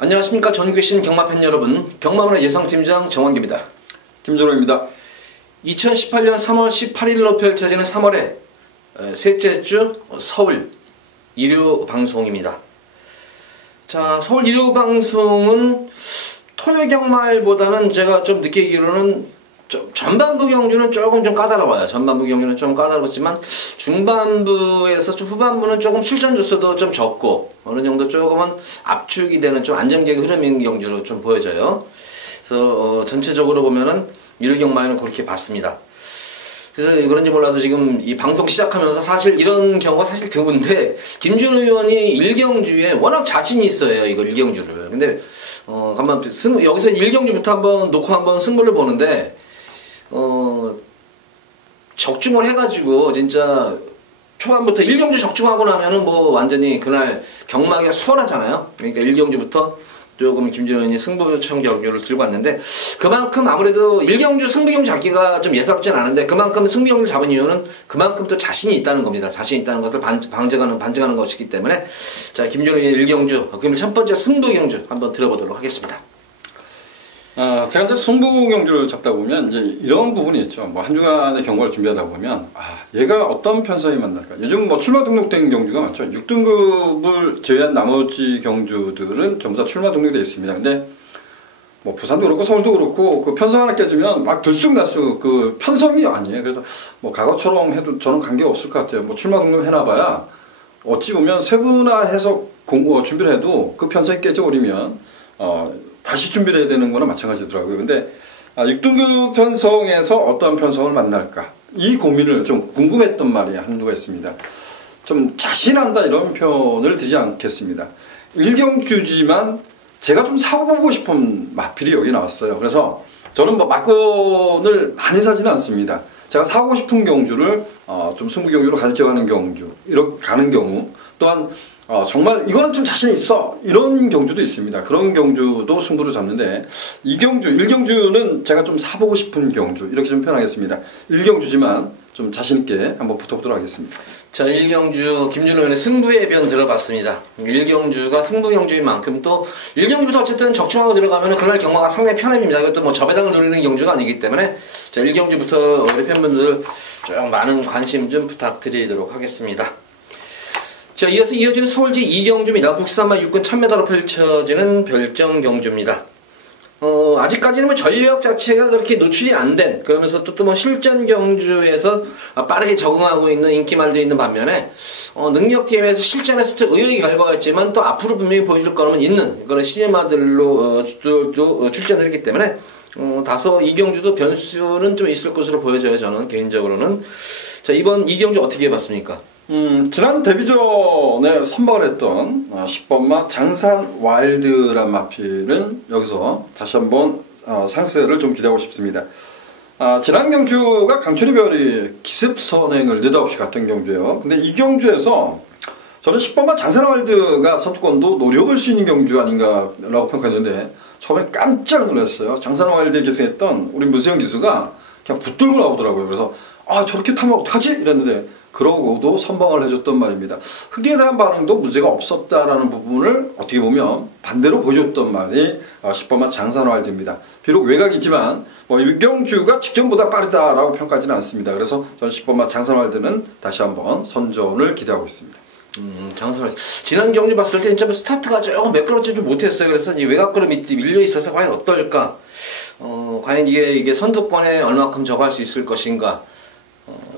안녕하십니까. 전국에 계신 경마팬 여러분, 경마문화 예상팀장 정원기입니다. 김준호입니다. 2018년 3월 18일로 펼쳐지는 3월의 셋째 주 서울 일요 방송입니다. 자, 서울 일요 방송은 토요 경마일보다는 제가 좀 느끼기로는 전반부 경주는 조금 좀 까다로워요. 전반부 경주는 좀 까다롭지만 중반부에서 좀 후반부는 조금 출전 주수도 좀 적고 어느 정도 조금은 압축이 되는 좀 안정적인 흐름인 경주로 좀 보여져요. 그래서 전체적으로 보면은 일요 경마에는 그렇게 봤습니다. 그래서 그런지 몰라도 지금 이 방송 시작하면서 사실 이런 경우가 사실 드문데 김준 의원이 1경주에 워낙 자신이 있어요. 이거 1경주를. 근데 가만 여기서 1경주부터 한번 놓고 한번 승부를 보는데 적중을 해가지고 진짜 초반부터 1경주 적중하고 나면은 뭐 완전히 그날 경마가 수월하잖아요. 그러니까 1경주부터 조금 김준호 의원이 승부처 경주를 들고 왔는데 그만큼 아무래도 1경주 승부경주 잡기가 좀 예사롭진 않은데 그만큼 승부경주를 잡은 이유는 그만큼 또 자신이 있다는 겁니다. 자신이 있다는 것을 반증하는 것이기 때문에 자, 김준호 의원의 1경주 그러면 첫 번째 승부경주 한번 들어보도록 하겠습니다. 제가 이제 승부 경주를 잡다 보면 이제 이런 부분이 있죠. 뭐 한 주간의 경과를 준비하다 보면 얘가 어떤 편성이 만날까. 요즘 뭐 출마 등록된 경주가 많죠. 6등급을 제외한 나머지 경주들은 전부 다 출마 등록되어 있습니다. 근데 뭐 부산도 그렇고 서울도 그렇고 그 편성 하나 깨지면 막 들쑥날쑥 그 편성이 아니에요. 그래서 뭐 과거처럼 해도 저는 관계가 없을 것 같아요. 뭐 출마 등록 해놔봐야 어찌 보면 세분화해서 준비를 해도 그 편성이 깨져버리면 다시 준비를 해야 되는 거나 마찬가지더라고요. 근데 6등급 편성에서 어떤 편성을 만날까? 이 고민을 좀 궁금했던 말이 한두가 있습니다. 좀 자신한다 이런 표현을 드리지 않겠습니다. 1경주지만 제가 좀 사고보고 싶은 마필이 여기 나왔어요. 그래서 저는 뭐 막권을 많이 사지는 않습니다. 제가 사고 싶은 경주를 좀 승부 경주로 가르쳐가는 경주, 이렇게 가는 경우 또한 정말 이거는 좀 자신 있어 이런 경주도 있습니다. 그런 경주도 승부를 잡는데 1경주는 제가 좀 사보고 싶은 경주 이렇게 좀 표현하겠습니다. 1경주지만 좀 자신 있게 한번 붙어보도록 하겠습니다. 자, 1경주 김준호 의원의 승부의 변 들어봤습니다. 1경주가 승부 경주인 만큼 또 1경주부터 어쨌든 적중하고 들어가면 그날 경마가 상당히 편합니다. 이것도 뭐 저배당을 노리는 경주가 아니기 때문에 자, 1경주부터 우리 팬분들 좀 많은 관심 좀 부탁드리도록 하겠습니다. 자, 이어지는 서울 제2경주입니다. 국산마 6군 1000m로 펼쳐지는 별정 경주입니다. 아직까지는 뭐 전력 자체가 그렇게 노출이 안 된, 그러면서 또 뭐 실전 경주에서 빠르게 적응하고 있는 인기말도 있는 반면에, 능력 게임에서 실전에서 좀 의외의 결과가 있지만 또 앞으로 분명히 보여줄 거는 있는 그런 시네마들로 출전을 했기 때문에, 다소 이경주도 변수는 좀 있을 것으로 보여져요, 저는 개인적으로는. 자, 이번 이경주 어떻게 해봤습니까? 지난 데뷔전에 선박을 했던 10번마 장산 와일드란 마필은 여기서 다시 한번 상승을 좀 기대하고 싶습니다. 지난 경주가 강철이 별이 기습 선행을 느닷없이 갔던 경주예요. 근데 이 경주에서 저는 10번마 장산 와일드가 선두권도 노려볼 수 있는 경주 아닌가라고 평가했는데 처음에 깜짝 놀랐어요. 장산 와일드에 계승했던 우리 무세영 기수가 그냥 붙들고 나오더라고요. 그래서 저렇게 타면 어떡하지? 이랬는데 그러고도 선방을 해줬던 말입니다. 흙에 대한 반응도 문제가 없었다라는 부분을 어떻게 보면 반대로 보여줬던 말이 10번마 장산 와일드입니다. 비록 외곽이지만 뭐 유경주가 직전보다 빠르다라고 평가하지는 않습니다. 그래서 저는 10번마 장산 와일드는 다시 한번 선전을 기대하고 있습니다. 장산 와일드. 지난 경주 봤을 때 진짜 스타트가 조금 매끄럽지 좀 못했어요. 그래서 이 외곽으로 밀려 있어서 과연 어떨까? 과연 이게 선두권에 얼마큼 적할 수 있을 것인가?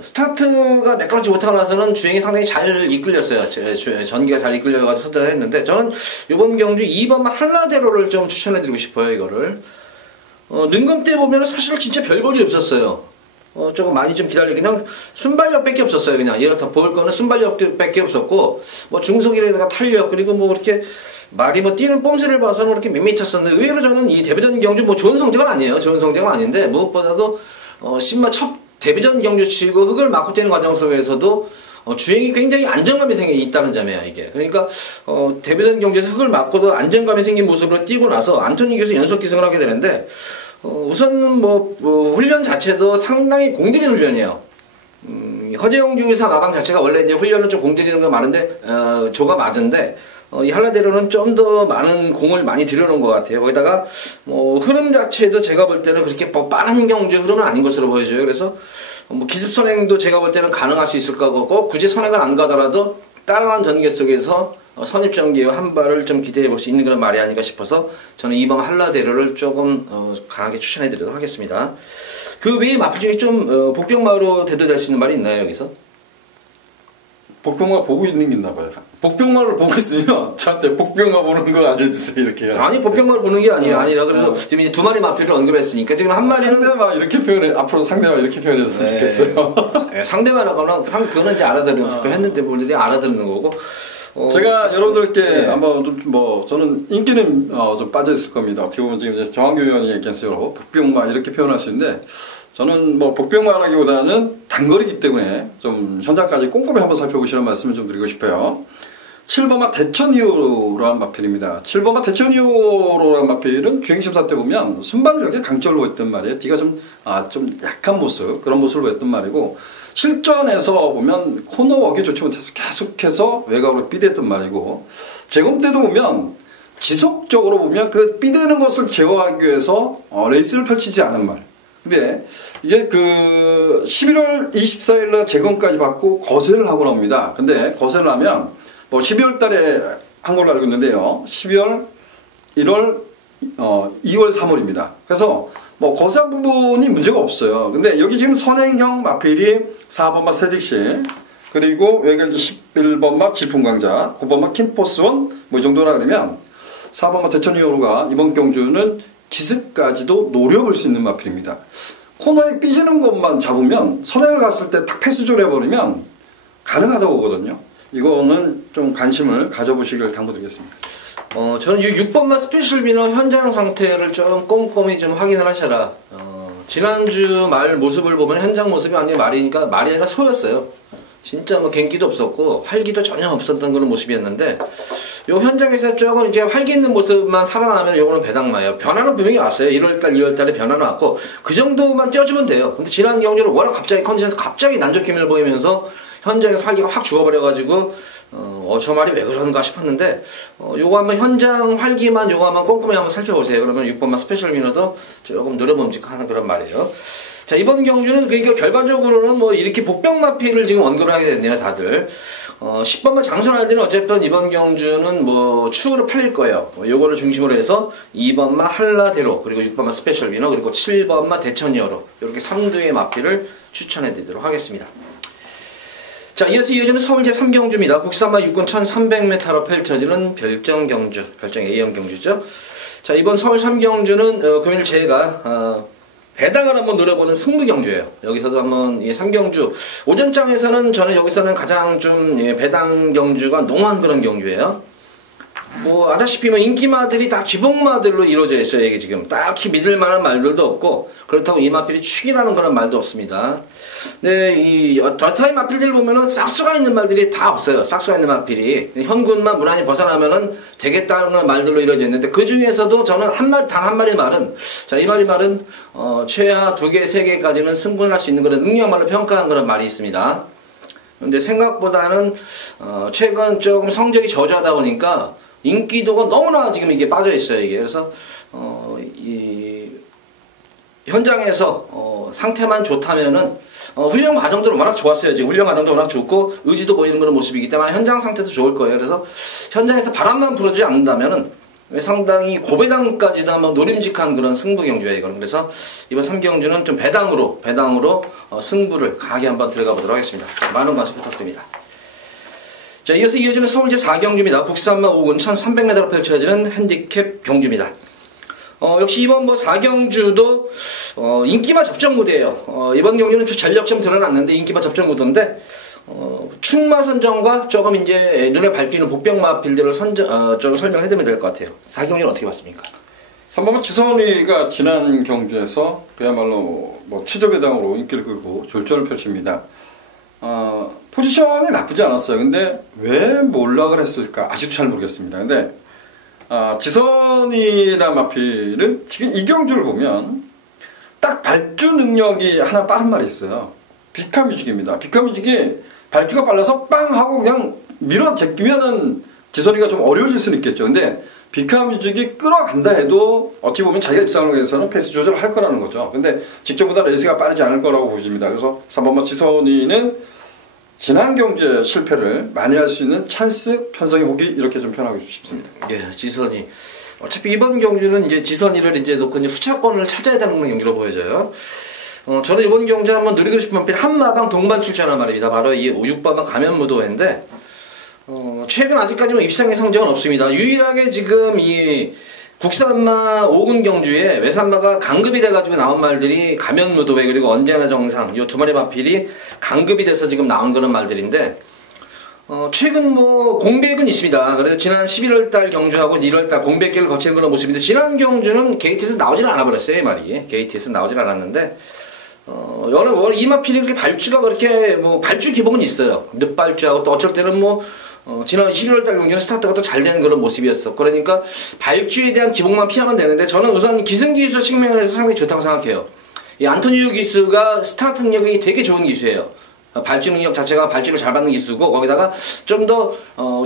스타트가 매끄럽지 못하고 나서는 주행이 상당히 잘 이끌렸어요. 전기가 잘 이끌려가지고 선택을 했는데 저는 이번 경주 2번 한라대로를 좀 추천해드리고 싶어요. 이거를 능금 때 보면 사실 진짜 별볼이 없었어요. 조금 많이 좀 기다려 그냥 순발력밖에 없었어요. 그냥 이렇다 볼 거는 순발력밖에 없었고 뭐 중속이라든가 탄력 그리고 뭐 그렇게 말이 뭐 뛰는 뽐새를 봐서는 그렇게 밋밋했었는데 의외로 저는 이 데뷔전 경주 뭐 좋은 성적은 아니에요. 좋은 성적은 아닌데 무엇보다도 신마 첫 데뷔전 경주 치고 흙을 맞고 뛰는 과정 속에서도 주행이 굉장히 안정감이 있다는 점이에요, 이게. 그러니까, 데뷔전 경주에서 흙을 맞고도 안정감이 생긴 모습으로 뛰고 나서 안토니 교수 연속 기승을 하게 되는데, 우선 훈련 자체도 상당히 공들이는 훈련이에요. 허재영 중의사 마방 자체가 원래 이제 훈련은 좀 공들이는 거 많은데, 조가 맞은데, 이 한라대로는 좀 더 많은 공을 많이 들여놓은 것 같아요. 거기다가 흐름 자체도 제가 볼 때는 그렇게 뭐 빠른 경주 흐름은 아닌 것으로 보여져요. 그래서 기습 선행도 제가 볼 때는 가능할 수 있을 것 같고, 굳이 선행을 안 가더라도 따라한 전개 속에서 선입전개의 한 발을 좀 기대해 볼 수 있는 그런 말이 아닌가 싶어서 저는 이번 한라대로를 조금 강하게 추천해 드리도록 하겠습니다. 그 외에 마필 중에 좀 복병마로 대도될 수 있는 말이 있나요, 여기서? 복병마 보고 있는 게 있나 봐요. 복병마를 보고 있으면 저한테 복병마 보는 거 알려주세요, 이렇게. 아니, 복병마를 보는 게 아니라 그래도 지금 이제 두 마리 마필을 언급했으니까 지금 한 마리는 상대마 이렇게 표현해, 앞으로 상대마 이렇게 표현해줬으면 좋겠어요. 상대마라거나 그거는 이제 알아들으면 했는데 분들이 알아듣는 거고. 제가 여러분들께 한번 저는 인기는 좀 빠져 있을 겁니다. 어떻게 보면 지금 이제 정한규 의원이 얘기했어요. 복병마 이렇게 표현할 수 있는데, 저는 복병마라기보다는 단거리이기 때문에 좀 현장까지 꼼꼼히 한번 살펴보시라는 말씀을 좀 드리고 싶어요. 7번마 대천이호라는 마필입니다. 7번마 대천이호라는 마필은 주행심사 때 보면 순발력에 강점을 보였단 말이에요. 뒤가 좀 약한 모습, 그런 모습을 보였단 말이고, 실전에서 보면 코너웍이 좋지 못해서 계속해서 외곽으로 삐댔단 말이고, 제공 때도 보면 지속적으로 보면 그 삐대는 것을 제어하기 위해서 레이스를 펼치지 않은 말. 근데 이게 11월 24일날 재검까지 받고 거세를 하고 나옵니다. 근데 거세를 하면 12월 달에 한 걸로 알고 있는데요. 12월, 1월, 2월, 3월입니다. 그래서 거세한 부분이 문제가 없어요. 근데 여기 지금 선행형 마필이 4번마 세딕시, 그리고 여기 11번마 질풍강자, 9번마 킴포스원 이 정도나 그러면 4번마 대천이호로가 이번 경주는 기습까지도 노려볼 수 있는 마필입니다. 코너에 삐지는 것만 잡으면 선행을 갔을 때 탁 패스 조려버리면 가능하다고 보거든요. 이거는 좀 관심을 가져보시길 당부드리겠습니다. 저는 6번마 스페셜 비너 현장 상태를 좀 꼼꼼히 좀 확인을 하셔라. 지난주 말 모습을 보면 현장 모습이 완전히 말이 아니라 소였어요. 진짜 갱기도 없었고 활기도 전혀 없었던 그런 모습이었는데, 요 현장에서 조금 이제 활기 있는 모습만 살아나면 요거는 배당마예요. 변화는 분명히 왔어요. 1월달, 2월달에 변화는 왔고 그 정도만 띄워주면 돼요. 근데 지난 경주는 워낙 갑자기 컨디션에서 갑자기 난적 기미를 보이면서 현장에서 활기가 확 죽어버려가지고 저 말이 왜 그러는가 싶었는데, 요거 한번 현장 활기만 요거 한번 꼼꼼히 한번 살펴보세요. 그러면 6번마 스페셜 위너도 조금 노려봄직하는 그런 말이에요. 자, 이번 경주는 그러니까 결과적으로는 이렇게 복병마필을 지금 언급을 하게 됐네요, 다들. 10번마 장선아이들은 어쨌든 이번 경주는 추후로 팔릴 거예요. 요거를 중심으로 해서 2번마 한라대로, 그리고 6번마 스페셜 위너, 그리고 7번마 대천이어로 이렇게 3두의 마필을 추천해 드리도록 하겠습니다. 자, 이어서 이어지는 서울 제3경주입니다. 국산마 6군 1300m로 펼쳐지는 별정 경주, 별정 A형 경주죠. 자, 이번 서울 3경주는 금일 제가 배당을 한번 노려보는 승부 경주예요. 여기서도 한번 3경주 오전장에서는 저는 여기서는 가장 좀 배당 경주가 농후한 그런 경주예요. 아다시피 인기마들이 다 기복마들로 이루어져 있어요. 이게 지금 딱히 믿을 만한 말들도 없고, 그렇다고 이 마필이 축이라는 그런 말도 없습니다. 근데 이 더타임 마필들 보면은 싹수가 있는 말들이 다 없어요. 싹수가 있는 마필이 현군만 무난히 벗어나면은 되겠다는 그런 말들로 이루어져 있는데, 그 중에서도 저는 단 한 마리 말은, 자, 이 말은 최하 2개, 3개까지는 승분할 수 있는 그런 능력말로 평가한 그런 말이 있습니다. 근데 생각보다는 최근 조금 성적이 저조하다 보니까 인기도가 너무나 지금 이게 빠져 있어요, 이게. 그래서 이 현장에서 상태만 좋다면은 훈련 과정도 워낙 좋았어요. 지금 훈련 과정도 워낙 좋고 의지도 보이는 그런 모습이기 때문에 현장 상태도 좋을 거예요. 그래서 현장에서 바람만 불어주지 않는다면은 상당히 고배당까지도 한번 노림직한 그런 승부 경주예요, 이거는. 그래서 이번 3경주는 좀 배당으로 승부를 강하게 한번 들어가 보도록 하겠습니다. 많은 관심 부탁드립니다. 자, 이어서 이어지는 서울 제4경주입니다. 국산마 5군 1300m로 펼쳐지는 핸디캡 경주입니다. 역시 이번 4경주도 인기마 접전 무대예요. 이번 경주는 전력 좀 드러났는데 인기마 접전 무대인데, 충마 선정과 조금 이제 눈에 밟히는 복병마 필드를 좀 설명을 해드리면 될 것 같아요. 4경주는 어떻게 봤습니까? 3번마 지선이가 지난 경주에서 그야말로 최저배당으로 인기를 끌고 졸전을 펼칩니다. 포지션이 나쁘지 않았어요. 근데 왜 몰락을 했을까 아직도 잘 모르겠습니다. 근데 지선이란 마필은 지금 이 경주를 보면 딱 발주 능력이 하나 빠른 말이 있어요. 비카뮤직입니다. 비카뮤직이 발주가 빨라서 빵 하고 그냥 밀어 제끼면은 지선이가 좀 어려워질 수는 있겠죠. 근데 비카뮤직이 끌어간다 해도 어찌 보면 자기가 입상을 위해서는 페이스 조절을 할 거라는 거죠. 근데 직전보다 레이스가 빠르지 않을 거라고 보십니다. 그래서 3번번 지선이는 지난 경주의 실패를 만회할 수 있는 찬스 편성의 호기 이렇게 좀 표현하고 싶습니다. 예, 지선이. 어차피 이번 경주는 이제 지선이를 이제 놓고 이제 후차권을 찾아야 되는 경주로 보여져요. 저는 이번 경주 한번 누리고 싶은 필 한마방 동반 출전한 말입니다. 바로 이 6번방 가면무도회인데, 최근 아직까지 뭐 입상의 성적은 없습니다. 유일하게 지금 이 국산마 5군 경주에 외산마가 강급이 돼가지고 나온 말들이 가면무도회 그리고 언제나 정상 이 두 마리 마필이 강급이 돼서 지금 나온 그런 말들인데, 최근 뭐 공백은 있습니다. 그래서 지난 11월달 경주하고 1월달 공백기를 거치는 그런 모습인데, 지난 경주는 게이트에서 나오질 않아 버렸어요. 이 말이 게이트에서 나오질 않았는데, 여러 이 마필이 그렇게 발주가 그렇게 뭐 발주 기복은 있어요. 늦발주하고 또 어쩔 때는 뭐 지난 11월달 경주는 스타트가 또 잘 되는 그런 모습이었어. 그러니까 발주에 대한 기복만 피하면 되는데, 저는 우선 기승기수 측면에서 상당히 좋다고 생각해요. 이 안토니오 기수가 스타트 능력이 되게 좋은 기수예요. 발주 능력 자체가 발주를 잘 받는 기수고, 거기다가 좀 더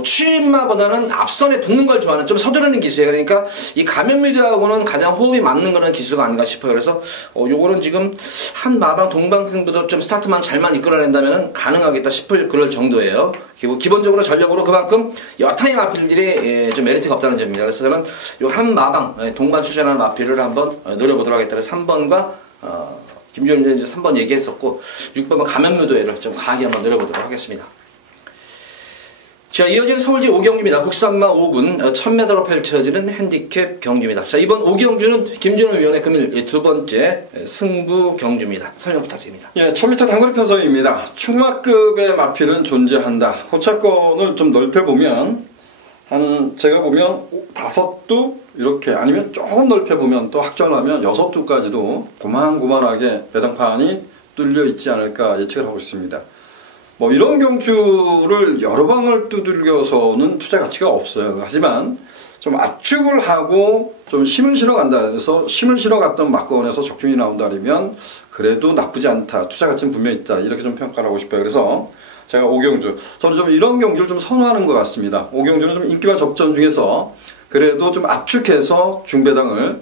추임마보다는 앞선에 붙는 걸 좋아하는, 좀 서두르는 기수예요. 그러니까 이 가면뮤도하고는 가장 호흡이 맞는 그런 기수가 아닌가 싶어요. 그래서 요거는 지금 한 마방 동방승부도 좀 스타트만 잘만 이끌어낸다면 가능하겠다 싶을 그럴 정도예요. 기본적으로 전력으로 그만큼 여타의 마필들이 좀 메리트가 없다는 점입니다. 그래서 저는 요 한 마방 동반 출전하는 마필을 한번 노려보도록 하겠다. 3번과 김주현 이제 3번 얘기했었고, 6번은 가면무도회를 좀 강하게 한번 노려보도록 하겠습니다. 자, 이어지는 서울시 5경주입니다. 국산마 5군 1000m로 펼쳐지는 핸디캡 경주입니다. 자, 이번 5경주는 김준호 위원의 금일 두 번째 승부 경주입니다. 설명 부탁드립니다. 예, 1000m 단거리 편성입니다. 충마급의 마필은 존재한다. 호차권을 좀 넓혀보면 제가 보면 5두 이렇게, 아니면 조금 넓혀보면 또 확정하면 6두까지도 고만고만하게 배당판이 뚫려 있지 않을까 예측을 하고 있습니다. 뭐 이런 경주를 여러 방을 두들겨서는 투자 가치가 없어요. 하지만 좀 압축을 하고 좀 힘을 실어 간다 해서 힘을 실어 갔던 막건에서 적중이 나온다면 그래도 나쁘지 않다. 투자 가치는 분명히 있다. 이렇게 좀 평가를 하고 싶어요. 그래서 제가 5경주, 저는 좀 이런 경주를 좀 선호하는 것 같습니다. 5경주는 좀 인기만 접전 중에서 그래도 좀 압축해서 중배당을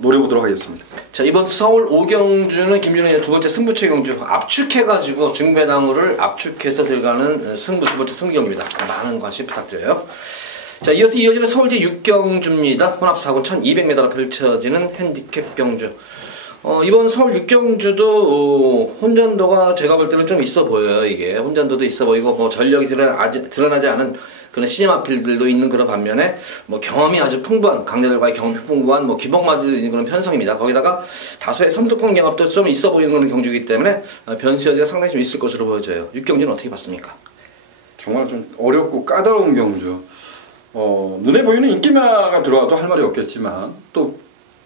노려보도록 하겠습니다. 자, 이번 서울 5경주는 김준호의 두 번째 승부처 경주, 압축해가지고 중배당을 압축해서 들어가는 승부 두 번째 승부 경주입니다. 많은 관심 부탁드려요. 자, 이어서 이어지는 서울대 6경주입니다. 혼합 4군 1200m로 펼쳐지는 핸디캡 경주. 이번 서울 6경주도 혼전도가 제가 볼 때는 좀 있어 보여요. 이게 혼전도도 있어 보이고, 뭐 전력이 드러나지 않은 그런 시즌 마필들도 있는 그런 반면에, 뭐 경험이 아주 풍부한, 강자들과의 경험이 풍부한 뭐 기복마들도 있는 그런 편성입니다. 거기다가 다수의 선두권 경합도 좀 있어 보이는 그런 경주이기 때문에 변수 여지가 상당히 좀 있을 것으로 보여져요. 6경주는 어떻게 봤습니까? 정말 좀 어렵고 까다로운 경주. 눈에 보이는 인기마가 들어와도 할 말이 없겠지만, 또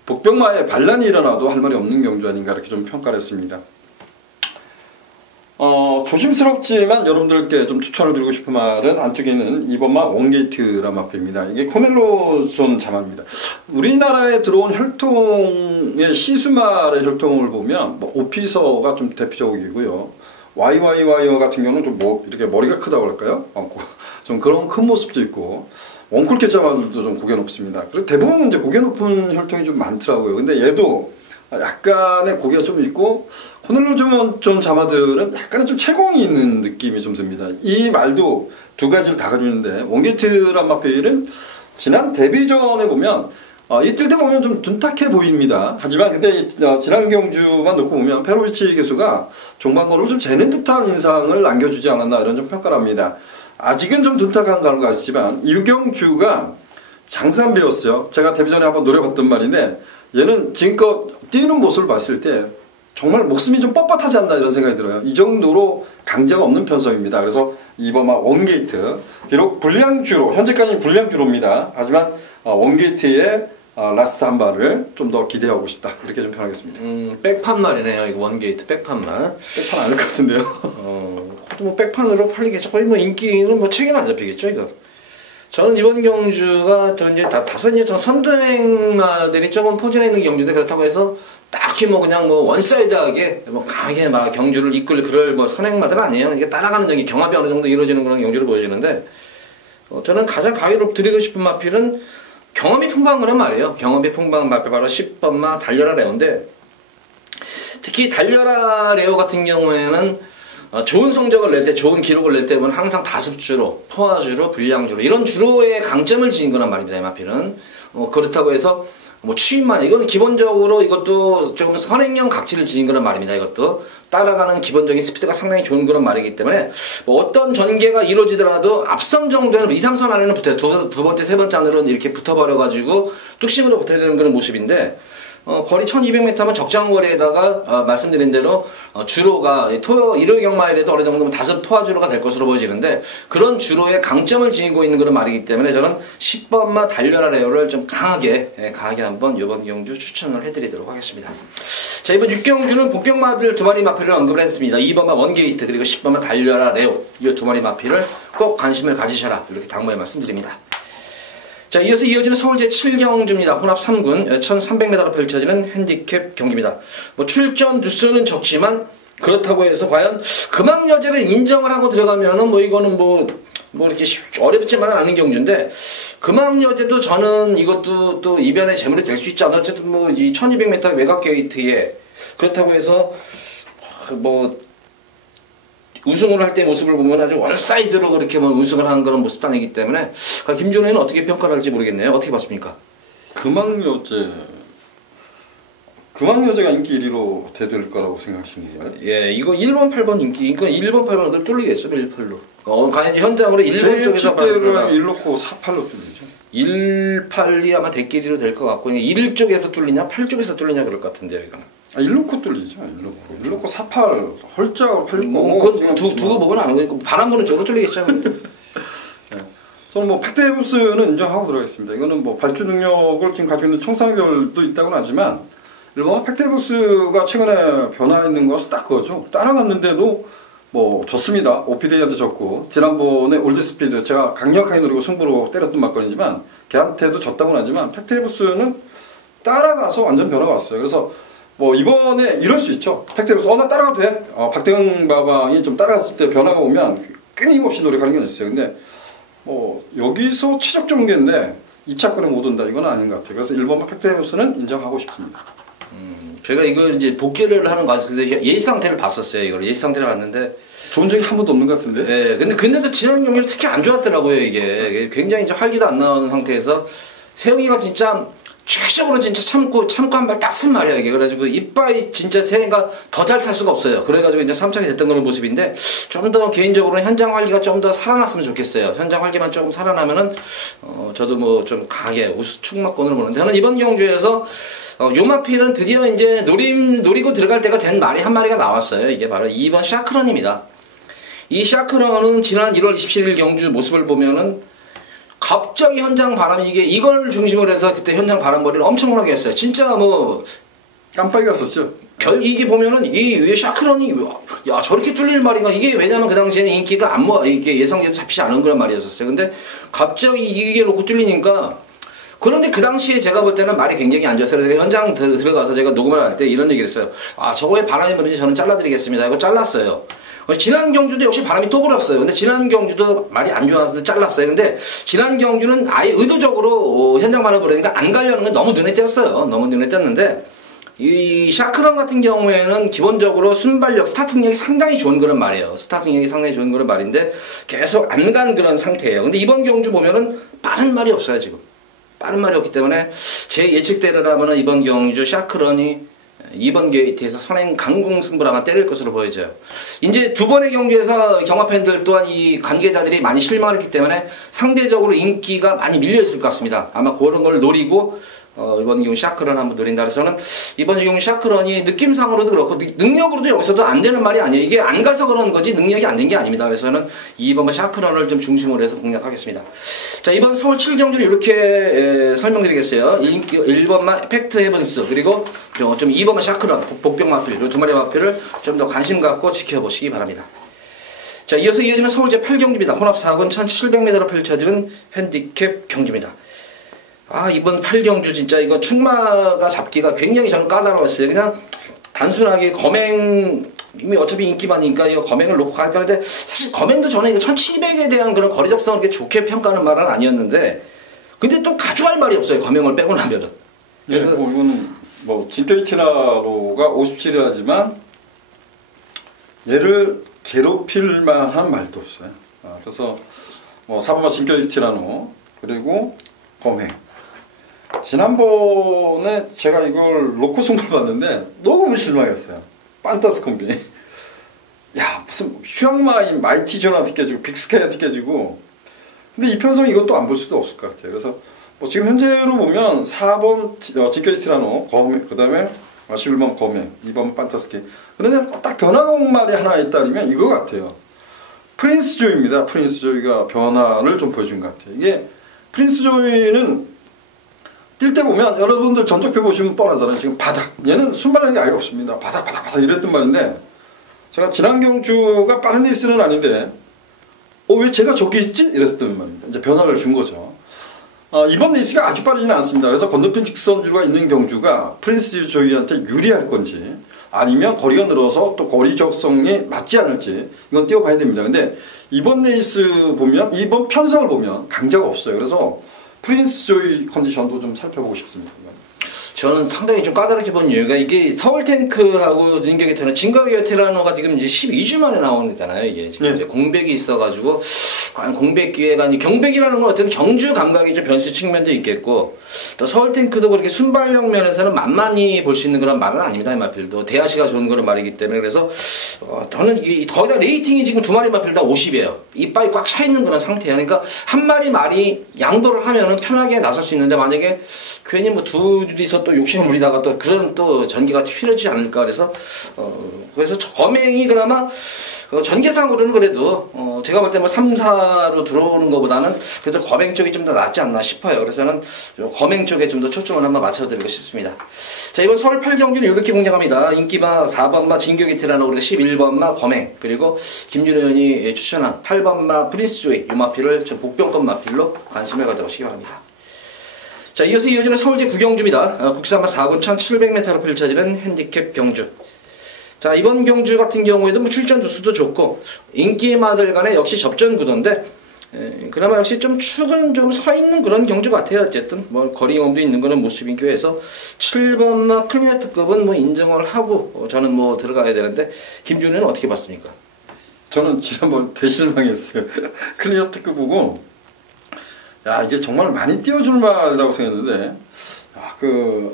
복병마에 반란이 일어나도 할 말이 없는 경주 아닌가 이렇게 좀 평가를 했습니다. 조심스럽지만 여러분들께 좀 추천을 드리고 싶은 말은, 안쪽에 있는 2번마 원게이트란 마필입니다. 이게 코넬로존 자마입니다. 우리나라에 들어온 혈통의 시수말의 혈통을 보면 뭐 오피서가 좀 대표적이고요. YYY어 같은 경우는 좀 이렇게 머리가 크다고 할까요? 좀 그런 큰 모습도 있고, 원쿨캣 자마들도 좀 고개 높습니다. 그리고 대부분 이제 고개 높은 혈통이 좀 많더라고요. 근데 얘도 약간의 고개가 좀 있고, 코넬로존 자마들은 약간의 좀 채공이 있는 느낌이 좀 듭니다. 이 말도 두 가지를 다 가지고 있는데, 원게이트란 마필은 지난 데뷔전에 보면 이뜰 때 보면 좀 둔탁해 보입니다. 하지만 근데 지난 경주만 놓고 보면 페로비치 교수가 종반거를 좀 재는 듯한 인상을 남겨주지 않았나 이런 좀 평가를 합니다. 아직은 좀 둔탁한 것 같지만 이 경주가 장산배였어요. 제가 데뷔전에 한번 노려봤던 말인데, 얘는 지금껏 뛰는 모습을 봤을 때 정말 목숨이 좀 뻣뻣하지 않나 이런 생각이 들어요. 이 정도로 강자가 없는 편성입니다. 그래서 2번마 원게이트, 비록 불량주로, 현재까지는 불량주로입니다. 하지만 원게이트의 라스트 한 발을 좀 더 기대하고 싶다 이렇게 좀 표현하겠습니다. 백판 말이네요. 이거 원게이트 백판만. 백판 아닐 것 같은데요. 그것도 뭐 백판으로 팔리겠죠. 거의 뭐 인기는 뭐 책에는 안 잡히겠죠, 이거. 저는 이번 경주가 또 이제 다소 이제 선두행마들이 조금 포진해 있는 경주인데, 그렇다고 해서 딱히 뭐 그냥 뭐 원사이드하게 뭐 강하게 막 경주를 이끌 그럴 뭐 선행마들은 아니에요. 이게 따라가는 경기 경합이 어느 정도 이루어지는 그런 경주를 보여주는데, 저는 가장 강의로 드리고 싶은 마필은 경험이 풍부한 거란 말이에요. 경험이 풍부한 마필 바로 10번마 달려라 레오인데, 특히 달려라 레오 같은 경우에는 좋은 성적을 낼 때, 좋은 기록을 낼 때는 항상 다습주로, 포화주로, 불량주로 이런 주로의 강점을 지닌 거란 말입니다. 이 마필은 그렇다고 해서 뭐 추임만, 이건 기본적으로 이것도 좀 선행형 각질을 지닌 그런 말입니다. 이것도 따라가는 기본적인 스피드가 상당히 좋은 그런 말이기 때문에 뭐 어떤 전개가 이루어지더라도 앞선 정도에는 2, 3선 안에는 붙어요. 두 번째, 세 번째 안으로는 이렇게 붙어버려가지고 뚝심으로 붙어야 되는 그런 모습인데, 거리 1200m면 적정 거리에다가 말씀드린 대로 주로가 일요일 경마일에도 어느 정도면 다섯 포화주로가 될 것으로 보여지는데, 그런 주로의 강점을 지니고 있는 그런 말이기 때문에 저는 10번마 달려라 레오를 좀 강하게 한번 이번 경주 추천을 해드리도록 하겠습니다. 자, 이번 6경주는 복병마필 두 마리 마필을 언급을 했습니다. 2번마 원게이트 그리고 10번마 달려라 레오, 이 두 마리 마필을 꼭 관심을 가지셔라, 이렇게 당부의 말씀드립니다. 자, 이어서 이어지는 서울 제7경주입니다. 혼합 3군 1300m로 펼쳐지는 핸디캡 경기입니다. 뭐 출전 두수는 적지만 그렇다고 해서 과연 금왕 여제를 인정을 하고 들어가면은 뭐 이거는 뭐 이렇게 어렵지만은 않은 경주인데, 금왕 여제도 저는 이것도 또 이변의 재물이 될 수 있지 않아. 어쨌든 뭐 이 1200m 외곽 게이트에 그렇다고 해서 뭐 우승을 할 때 모습을 보면 아주 원사이드로 그렇게 뭐 우승을 하는 그런 모습도 아니기 때문에 김준호는 어떻게 평가를 할지 모르겠네요. 어떻게 봤습니까? 금왕여제가 인기 1위로 대들 거라고 생각하시는가요? 예, 이거 1번, 8번 인기, 이거 1번, 8번도 뚫리겠죠, 1팔로. 과연 현장으로 1번 쪽에서 봐도 1놓고 4팔로 뚫리죠. 1팔이 아마 대끼리로 될 것 같고, 1 쪽에서 뚫리냐, 8 쪽에서 뚫리냐 그럴 것 같은데요, 이거는. 1놓고 뚫리죠. 1놓고 4팔 헐짝 팔리고. 그건 두고 보면 아는 거니까 바람 부는 쪽으로 뚫리겠죠. 네. 저는 뭐 팩트부스는 인정하고 들어가겠습니다. 이거는 뭐 발주 능력을 지금 가지고 있는 청상별도 있다고는 하지만, 일본 팩트부스가 최근에 변화했는 것은 딱 그거죠. 따라갔는데도 뭐 졌습니다. 오피데이한테 졌고, 지난번에 올드스피드 제가 강력하게 노리고 승부로 때렸던 막걸리지만 걔한테도 졌다고는 하지만, 팩트부스는 따라가서 완전 변화가 왔어요. 그래서 뭐 이번에 이럴 수 있죠. 팩트부스 나 따라가도 돼. 박대응 바방이 좀 따라갔을 때 변화가 오면 끊임없이 노력하는 게 있어요. 근데 뭐 여기서 치적 전개인데 2차권에 못 온다, 이건 아닌 것 같아요. 그래서 1번 팩트부스는 인정하고 싶습니다. 제가 이거 이제 복귀를 하는 과정에서 예시 상태를 봤었어요. 이걸 예시 상태를 봤는데 좋은 적이 한 번도 없는 것 같은데. 네, 근데도 지난 경기를 특히 안 좋았더라고요. 이게 굉장히 이제 활기도 안 나오는 상태에서 세웅이가 진짜 최적으로 진짜 참고 한 발 딱 쓴 말이야, 이게. 그래가지고 이빨이 진짜 세웅이가 더 잘 탈 수가 없어요. 그래가지고 이제 3착이 됐던 그런 모습인데, 좀 더 개인적으로 현장 활기가 좀 더 살아났으면 좋겠어요. 현장 활기만 조금 살아나면은 저도 뭐 좀 강하게 축마권을 보는데, 저는 이번 경주에서 요마필은 드디어 이제 노리고 들어갈 때가 된 말이 한 마리가 나왔어요. 이게 바로 2번 샤크런입니다. 이 샤크런은 지난 1월 27일 경주 모습을 보면은 갑자기 현장 바람이 이걸 중심으로 해서 그때 현장 바람머리를 엄청나게 했어요. 진짜 뭐 깜빡이 갔었죠. 이게 보면은 이 샤크런이 야 저렇게 뚫릴 말인가, 이게 왜냐면 그 당시에는 인기가 이게 예상대로 잡히지 않은 그런 말이었어요. 근데 갑자기 이게 놓고 뚫리니까, 그런데 그 당시에 제가 볼 때는 말이 굉장히 안 좋았어요. 그래서 현장 들어가서 제가 녹음을 할 때 이런 얘기를 했어요. 저거에 바람이 불는지 저는 잘라드리겠습니다. 이거 잘랐어요. 지난 경주도 역시 바람이 또 불었어요. 근데 지난 경주도 말이 안 좋아서 잘랐어요. 근데 지난 경주는 아예 의도적으로 현장 바람을 부르니까 안 가려는 건 너무 눈에 띄었어요. 너무 눈에 띄었는데, 이 샤크런 같은 경우에는 기본적으로 순발력, 스타트 능력이 상당히 좋은 그런 말이에요. 스타트 능력이 상당히 좋은 그런 말인데 계속 안 간 그런 상태예요. 근데 이번 경주 보면은 빠른 말이 없어요, 지금. 빠른 말이 없기 때문에 제 예측대로라면 이번 경주 샤크런이 2번 게이트에서 선행 강공 승부를 아마 때릴 것으로 보여져요. 이제 두 번의 경주에서 경마팬들 또한 이 관계자들이 많이 실망했기 때문에 상대적으로 인기가 많이 밀려있을 것 같습니다. 아마 그런 걸 노리고 이번 경우 샤크런 한번 노린다. 그래서 저는 이번 경우 샤크런이 느낌상으로도 그렇고 능력으로도 여기서도 안 되는 말이 아니에요. 이게 안 가서 그런 거지 능력이 안 된 게 아닙니다. 그래서 저는 2번 샤크런을 좀 중심으로 해서 공략하겠습니다. 자, 이번 서울 7경주를 이렇게 설명드리겠어요. 1번만 팩트 해븐스, 그리고 좀 2번만 샤크런, 복병 마필, 이 두 마리 마필을 좀 더 관심 갖고 지켜보시기 바랍니다. 자, 이어서 이어지는 서울 제8경주입니다. 혼합 4군 1700m로 펼쳐지는 핸디캡 경주입니다. 이번 8경주 진짜 이거 축마가 잡기가 굉장히 저는 까다로웠어요. 그냥 단순하게 이미 어차피 인기만이니까 이거 검행을 놓고 갈까 하는데 사실 검행도 저는 이거 1700에 대한 그런 거리적성을 이렇게 좋게 평가하는 말은 아니었는데 근데 또 가져갈 말이 없어요. 검행을 빼고 나면은. 그래서 뭐 이거는 뭐 진격이티라노가 57이라지만 얘를 괴롭힐 만한 말도 없어요. 그래서 뭐 4번마 진격이티라노 그리고 검행. 지난번에 제가 이걸 놓고 승부를 봤는데 너무 실망했어요. 판타스 콤비. 야 무슨 휴양마인 마이티존한테 깨지고 빅스카이한테 깨지고 근데 이 편성 이것도 안 볼 수도 없을 것 같아요. 그래서 뭐 지금 현재로 보면 4번 진격이티라노 검행 그 다음에 11번 검행 2번 판타스키 그런데 딱 변화공 말이 하나 있다면 이거 같아요. 프린스 조이입니다. 프린스 조이가 변화를 좀 보여준 것 같아요. 이게 프린스 조이는 뛸 때 보면 여러분들 전적표 보시면 뻔하잖아요. 지금 바닥. 얘는 순발력이 아예 없습니다. 바닥 이랬던 말인데 제가 지난 경주가 빠른 레이스는 아닌데 왜 제가 저기 있지? 이랬던 말입니다. 이제 변화를 준 거죠. 이번 레이스가 아주 빠르지는 않습니다. 그래서 건너편 직선주가 있는 경주가 프린스 조이한테 유리할 건지 아니면 거리가 늘어서 또 거리 적성에 맞지 않을지 이건 띄워봐야 됩니다. 근데 이번 레이스 보면 이번 편성을 보면 강자가 없어요. 그래서 프린스 조이 컨디션도 좀 살펴보고 싶습니다. 저는 상당히 좀 까다롭게 본 이유가 이게 서울 탱크하고 진격의 티라노가 지금 이제 12주 만에 나오는 거잖아요. 이게 지금 이제 공백이 있어가지고 과연 공백 기회가 아니 경백이라는 건 어쨌든 경주 감각이 좀 변수 측면도 있겠고 또 서울 탱크도 그렇게 순발력 면에서는 만만히 볼 수 있는 그런 말은 아닙니다. 이 마필도 대하시가 좋은 그런 말이기 때문에 그래서 저는 이게 거의 다 레이팅이 지금 두 마리 마필 다 50이에요. 이빨이 꽉 차 있는 그런 상태예요. 그러니까 한 마리 말이 양도를 하면은 편하게 나설 수 있는데 만약에 괜히 뭐 둘이서 또 욕심을 부리다가 또 그런 또 전개가 튀어지 않을까 그래서 그래서 검행이 그나마 전개상으로는 그래도 제가 볼 때 뭐 3, 4로 들어오는 것보다는 그래도 검행 쪽이 좀 더 낫지 않나 싶어요. 그래서 저는 검행 쪽에 좀 더 초점을 한번 맞춰드리고 싶습니다. 자 이번 서울 8경기는 이렇게 공략합니다. 인기마 4번마 진격이티라노 그리고 11번마 검행 그리고 김준호 의원이 추천한 8번마 프린스 조이 이 마필을 저 복병권 마필로 관심을 가져보시기 바랍니다. 자 이어서 이어지는 서울제 9경주입니다. 국산마 4군 1700m로 펼쳐지는 핸디캡 경주. 자 이번 경주 같은 경우에도 뭐 출전 두수도 좋고 인기마들 간에 역시 접전 구도인데 그나마 역시 좀 축은 좀 서 있는 그런 경주 같아요. 어쨌든 뭐 거리 경험도 있는 그런 모습인 교회에서 7번마 클리어트급은 뭐 인정을 하고 저는 뭐 들어가야 되는데 김준우는 어떻게 봤습니까? 저는 지난번 대실망했어요. 클리어트급 보고 야 이게 정말 많이 띄워줄 말이라고 생각했는데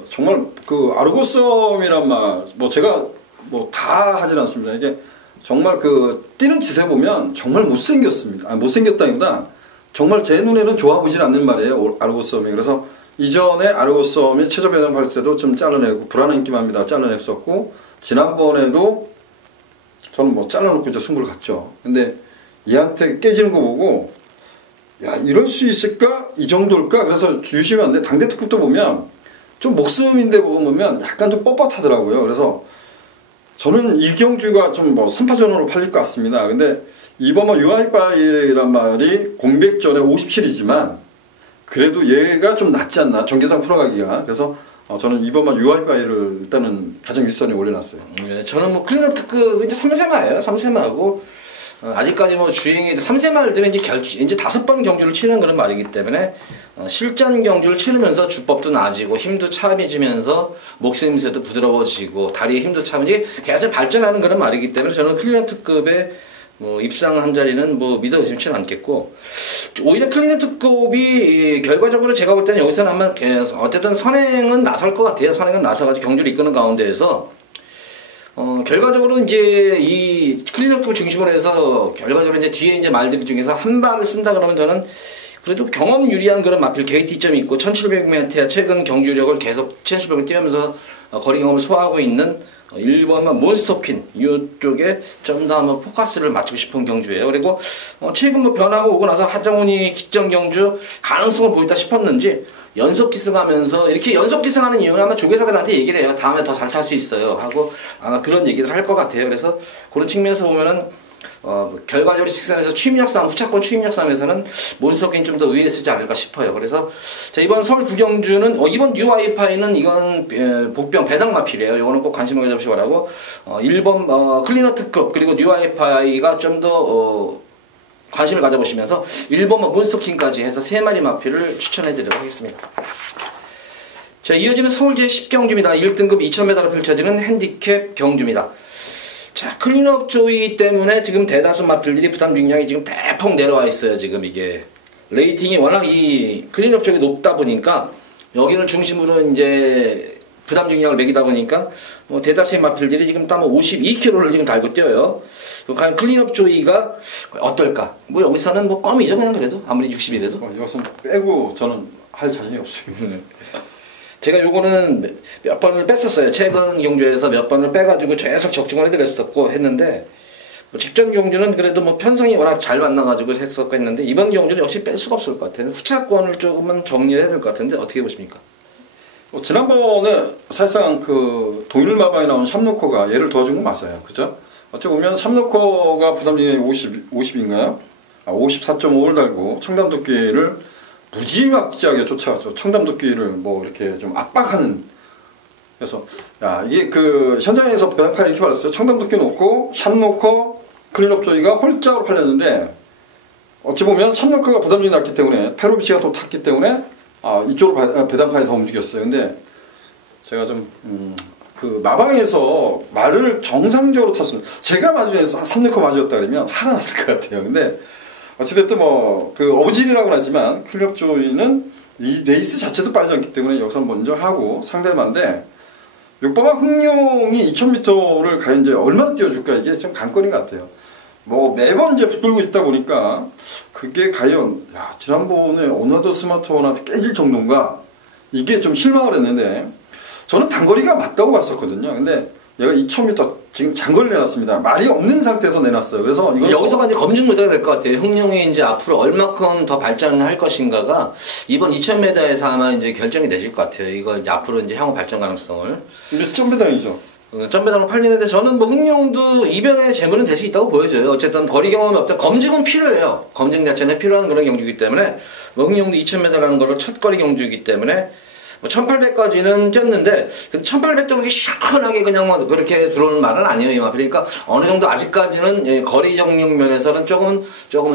정말 그 아르고썸이란 말 뭐 제가 뭐 다 하진 않습니다. 이게 정말 그 뛰는 짓에 보면 정말 못생겼습니다. 못생겼다기보다 정말 제 눈에는 좋아 보이진 않는 말이에요. 아르고썸이. 그래서 이전에 아르고썸이 최저 변형할 때도 좀 잘라내고 불안한 인기만입니다. 잘라냈었고 지난번에도 저는 뭐 잘라놓고 이제 승부를 갔죠. 근데 얘한테 깨지는 거 보고 야 이럴 수 있을까? 이 정도일까? 그래서 주시면 안 돼. 당대 특급도 보면 좀 목숨인데 보면 약간 좀 뻣뻣하더라고요. 그래서 저는 이 경주가 좀 뭐 3파전으로 팔릴 것 같습니다. 근데 이번 뭐 UI바이란 말이 공백전에 57이지만 그래도 얘가 좀 낫지 않나 전개상 풀어가기가. 그래서 저는 이번 뭐 UI바이를 일단은 가장 윗선에 올려놨어요. 네, 저는 뭐 클리너 특급 이제 3세마예요. 3세마고 아직까지 뭐 주행이 3세마들은 이제 5번 경주를 치는 그런 말이기 때문에 실전 경주를 치르면서 주법도 나아지고 힘도 차면서 목숨새도 부드러워지고 다리에 힘도 차면서 계속 발전하는 그런 말이기 때문에 저는 클리너 특급의 뭐 입상 한 자리는 뭐 믿어 의심치는 않겠고 오히려 클리너 특급이 결과적으로 제가 볼 때는 여기서는 아마 어쨌든 선행은 나설 것 같아요. 선행은 나서가지고 경주를 이끄는 가운데에서 결과적으로 이제 이 클리너급을 중심으로 해서 결과적으로 이제 뒤에 이제 말들 중에서 한 발을 쓴다 그러면 저는 그래도 경험 유리한 그런 마필 게이티점이 있고 1700m의 최근 경주력을 계속 1700을 뛰면서 거리 경험을 소화하고 있는 1번만 몬스터핀 이쪽에 좀 더 한번 포커스를 맞추고 싶은 경주예요. 그리고 최근 뭐 변화가 오고 나서 하정훈이 기점 경주 가능성을 보였다 싶었는지 연속 기승하면서 이렇게 연속 기승하는 이유는 아마 조교사들한테 얘기를 해요. 다음에 더 잘 탈 수 있어요 하고 아마 그런 얘기를 할 것 같아요. 그래서 그런 측면에서 보면은 결과적으로 직선에서 추임력 싸움, 후차권 추임력 싸움에서는 몬스터킹이 좀 더 우위했지 않을까 싶어요. 그래서 자, 이번 서울 구경주는 이번 뉴 와이파이는 이건 복병 배당 마필이에요. 이거는 꼭 관심을 가져보시기 바라고 1번 클리너 특급 그리고 뉴 와이파이가 좀 더 관심을 가져보시면서 1번 몬스터킹까지 해서 3마리 마필을 추천해드리도록 하겠습니다. 자, 이어지는 서울제 10경주입니다. 1등급 2000m로 펼쳐지는 핸디캡 경주입니다. 자, 클린업 조이기 때문에 지금 대다수 마필들이 부담 중량이 지금 대폭 내려와 있어요. 지금 이게 레이팅이 워낙 이 클린업 쪽이 높다 보니까 여기를 중심으로 이제 부담 중량을 매기다 보니까 대다수의 마필들이 지금 딱 52kg를 지금 달고 뛰어요. 과연 클린업 조이가 어떨까? 여기서는 껌이죠, 그냥 그래도 아무리 60이라도. 이것은 빼고 저는 할 자신이 없습니다. 제가 요거는 몇 번을 뺐었어요. 최근 경주에서 몇 번을 빼가지고 계속 적중을 해드렸었고 했는데 직전 경주는 그래도 편성이 워낙 잘 만나가지고 했었고 했는데 이번 경주는 역시 뺄 수가 없을 것 같아요. 후차권을 조금은 정리를 해야 될 것 같은데 어떻게 보십니까? 지난번에 사실상 그 동일마방에 나온 샵노커가 얘를 도와준 건 맞아요. 그죠? 어찌 보면 샵노커가 부담중량이 50인가요? 54.5를 달고 청담도끼를 무지막지하게 쫓아갔죠. 청담도끼를 이렇게 좀 압박하는. 그래서 이게 그 현장에서 배당판이 이렇게 받았어요. 청담도끼 놓고 샵노커 클린업 조이가 홀짝으로 팔렸는데 어찌 보면 샵노커가 부담이 났기 때문에 페로비치가 또 탔기 때문에 이쪽으로 배당판이 더 움직였어요. 근데 제가 좀 그 마방에서 말을 정상적으로 탔으면 제가 마주에 샵노커 마주였다 그러면 화가 났을 것 같아요. 근데 어찌됐든 그 어부질이라고는 하지만 클린업 조이는 이 레이스 자체도 빠르지 않기 때문에 여기서 먼저 하고 상대만데 6번마 흥룡이 2000m를 과연 이제 얼마나 뛰어줄까 이게 좀 관건인 것 같아요. 매번 이제 붙들고 있다 보니까 그게 과연 지난번에 어나더 스마트원한테 깨질 정도인가 이게 좀 실망을 했는데 저는 단거리가 맞다고 봤었거든요. 근데 얘가 2000m 지금 장거리 내놨습니다. 말이 없는 상태에서 내놨어요. 그래서 이건 여기서가 이제 검증 무대가 될 것 같아요. 흥룡이 이제 앞으로 얼마큼 더 발전할 것인가가 이번 2000m에서 아마 이제 결정이 되실 것 같아요. 이거 이제 앞으로 이제 향후 발전 가능성을. 이게 점배당이죠. 점배당으로 팔리는데 저는 흥룡도 이변의 재물은 될 수 있다고 보여져요. 어쨌든 거리 경험이 없다. 검증은 필요해요. 검증 자체는 필요한 그런 경주이기 때문에 흥룡도 2000m라는 거를 첫 거리 경주이기 때문에 1800까지는 뛰었는데 1800도 그렇게 시원하게 그냥 그렇게 들어오는 말은 아니에요. 이 마필. 그러니까 어느 정도 아직까지는 거리 적용 면에서는 조금은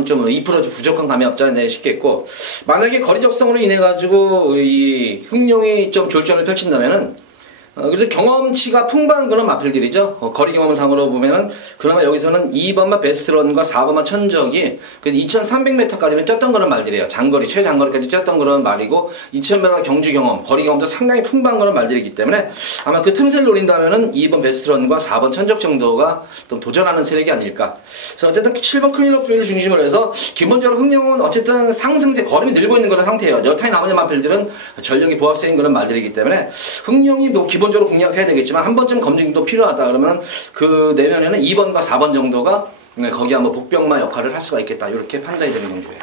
좀 2% 부족한 감이 없지 않나 싶겠고 만약에 거리 적성으로 인해 가지고 이 흥룡이 좀 졸전을 펼친다면은 그래서 경험치가 풍부한 그런 마필들이죠. 거리 경험상으로 보면은 그나마 여기서는 2번마 베스트런과 4번마 천적이 2300m까지는 뛰었던 그런 말들이에요. 장거리, 최장거리까지 뛰었던 그런 말이고 2000m 경주 경험, 거리 경험도 상당히 풍부한 그런 말들이기 때문에 아마 그 틈새를 노린다면은 2번 베스트런과 4번 천적 정도가 좀 도전하는 세력이 아닐까. 그래서 어쨌든 7번 클린업 조이를 중심으로 해서 기본적으로 흥룡은 어쨌든 상승세 걸음이 늘고 있는 그런 상태예요. 여타의 나머지 마필들은 전력이 보합세인 그런 말들이기 때문에 흥룡이 기본적으로 공략해야 되겠지만 한 번쯤 검증도 필요하다 그러면 그 내면에는 2번과 4번 정도가 거기 한번 복병마 역할을 할 수가 있겠다 이렇게 판단이 되는 경주예요.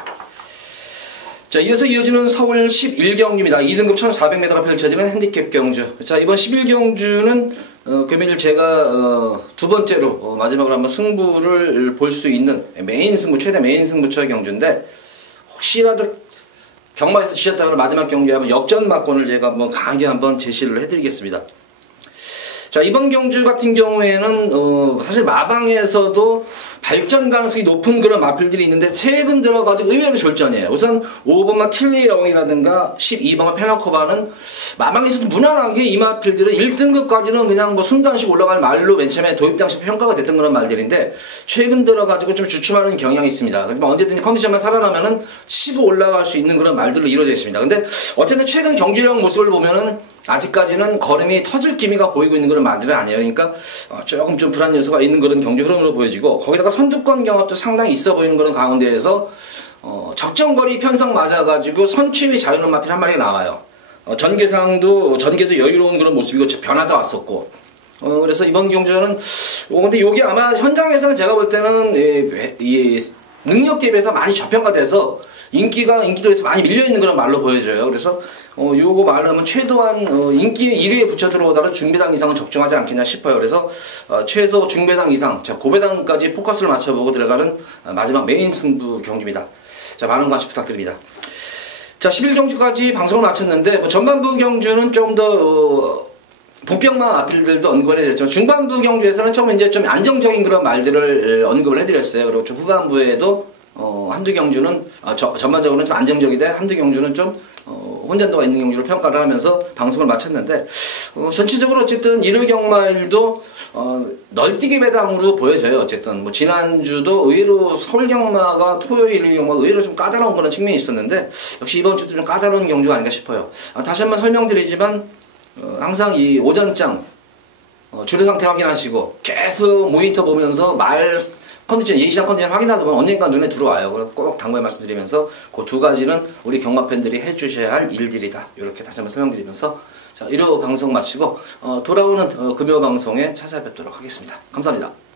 자, 이어지는 서울 11경주입니다. 2등급 1400m가 펼쳐지는 핸디캡 경주. 자, 이번 11경주는 금일 제가 두 번째로 마지막으로 한번 승부를 볼 수 있는 메인 승부, 최대 메인 승부처의 경주인데 혹시라도 경마에서 지셨다면 마지막 경기에 한번 역전 막권을 제가 한번 강하게 한번 제시를 해드리겠습니다. 자, 이번 경주 같은 경우에는 사실 마방에서도 발전 가능성이 높은 그런 마필들이 있는데 최근 들어가지고 의외로 졸전이에요. 우선 5번마 킬리 영이라든가 12번마 페나코바는 마방에서도 무난하게 이 마필들은 1등급까지는 그냥 순단식 올라갈 말로 맨 처음에 도입 당시 평가가 됐던 그런 말들인데 최근 들어가지고 좀 주춤하는 경향이 있습니다. 하지만 언제든지 컨디션만 살아나면은 치고 올라갈 수 있는 그런 말들로 이루어져 있습니다. 근데 어쨌든 최근 경기력 모습을 보면은 아직까지는 걸음이 터질 기미가 보이고 있는 그런 말들은 아니에요. 그러니까 조금 좀 불안 요소가 있는 그런 경기 흐름으로 보여지고 거기다가 선두권 경합도 상당히 있어 보이는 그런 가운데에서 적정거리 편성 맞아가지고 선취위 자유는 마필 한 마리가 나와요. 전개도 여유로운 그런 모습이고 변화도 왔었고 그래서 이번 경주는 근데 요게 아마 현장에서는 제가 볼 때는 이 능력 대비해서 많이 저평가돼서 인기도에서 많이 밀려있는 그런 말로 보여져요. 그래서 요거 말을 하면 최소한 인기 1위에 붙여 들어오다가 중배당 이상은 적중하지 않겠냐 싶어요. 그래서 최소 중배당 이상, 자 고배당까지 포커스를 맞춰보고 들어가는 마지막 메인 승부 경주입니다. 자 많은 관심 부탁드립니다. 자 11경주까지 방송을 마쳤는데 뭐 전반부 경주는 좀 더 복병만 아필들도 언급을 해드렸지만 중반부 경주에서는 처음 이제 좀 안정적인 그런 말들을 언급을 해드렸어요. 그리고 좀 후반부에도 한두 경주는 전반적으로는 좀 안정적이되 한두 경주는 좀 혼잔도가 있는 경주로 평가를 하면서 방송을 마쳤는데 전체적으로 어쨌든 일요 경마일도 널뛰기 배당으로 보여져요. 어쨌든 뭐 지난주도 의외로 서울 경마가 토요일 일요 경마가 의외로 좀 까다로운 그런 측면이 있었는데 역시 이번 주도 좀 까다로운 경주가 아닌가 싶어요. 다시 한번 설명드리지만 항상 이 오전장 주류 상태 확인하시고 계속 모니터 보면서 말 컨디션, 예시장 컨디션 확인하다 보면 언젠가 눈에 들어와요. 그래서 꼭 당부해 말씀드리면서 그 두 가지는 우리 경마 팬들이 해주셔야 할 일들이다. 이렇게 다시 한번 설명드리면서 자, 일요 방송 마치고 돌아오는 금요 방송에 찾아뵙도록 하겠습니다. 감사합니다.